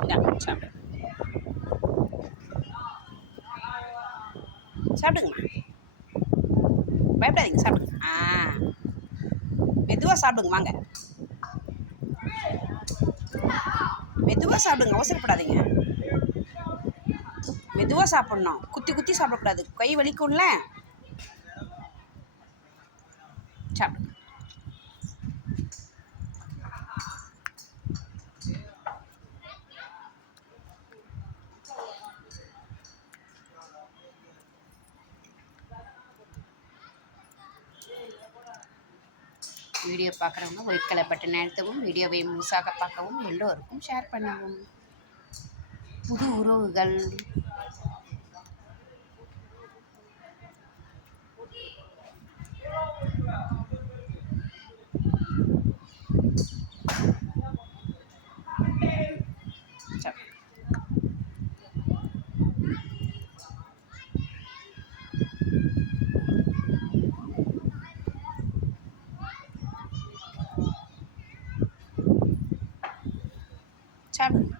சாப்பிடுங்க சாப்பிடுங்கம்மா பயப்படாதீங்க சாப்பிடுங்க ஆ மெதுவாக சாப்பிடுங்க வாங்க மெதுவாக சாப்பிடுங்க அவசரப்படாதீங்க மெதுவாக சாப்பிட்ணும் குத்தி குத்தி சாப்பிடக்கூடாது கை வலிக்கும்ல சாப்பிடுங்க வீடியோ பார்க்குறவங்க ஒயிட் கலர் பட்டன் அழுத்தவும் வீடியோவை முழுசாக பார்க்கவும் எல்லோருக்கும் ஷேர் பண்ணவும். புது உறவுகள். சாப்பிடுங்க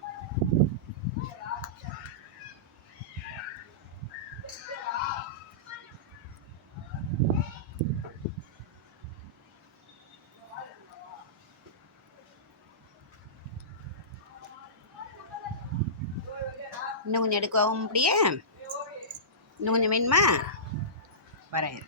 இன்னும் கொஞ்சம் எடுக்கவும் அப்படியே இன்னும் கொஞ்சம் வேணுமா? வரேன்.